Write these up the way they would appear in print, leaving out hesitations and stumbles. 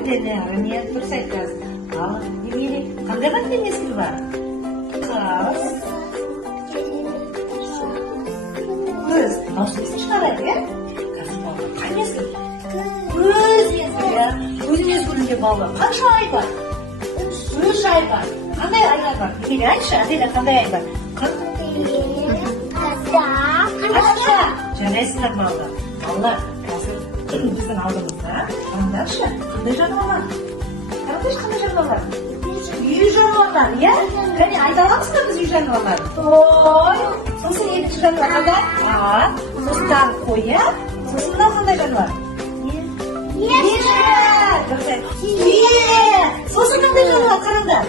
Дене дұрыс айтасыз. Ал немене қандай қандай мезгіл бар? Қыс, күз. Маусым шығарады, иә? Қазір балалар қай мезгіл? Күз мезгілі, иә. Күз мезгілінде балалар қанша ай бар? 3 ай бар. Қандай айлар бар? Немене айтшы, Аделя, қандай ай бар? Қараша. Жарайсыздар балалар. Балалар, қазір біздің алдымызда қараңдаршы, қандай жануарлар? Қараңдаршы, қандай жануарлар? Үй жануарлар, иә? Кәне айта аламыз ба біз үй жануарлар? Қой. Сосын екінші жануар қандай? Ат. Сосын тағы қой, иә? Сосын мынау қандай жануар? Түйе. Сосын қандай жануар қараңдар?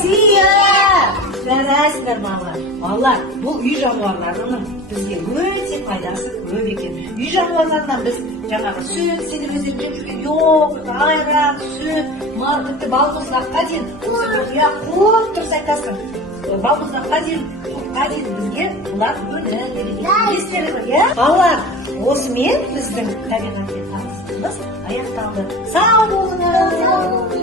Сиыр. Жарайсыздар балалар. Балалар, бұл үй жануарларының бізге өте пайдасы көп екен. Үй жануарларынан біз жаңағы сүт, сендер өздерің жеп жүрген йогурт, айран, сүт, тіпті балмұздаққа дейін, дұрыс айтасың. Балмұздаққа дейін бізге бұлар өнім береді. Естері бар, иә? Балалар, осымен біздің табиғатпен танысуымыз аяқталды. Сау болыңыз!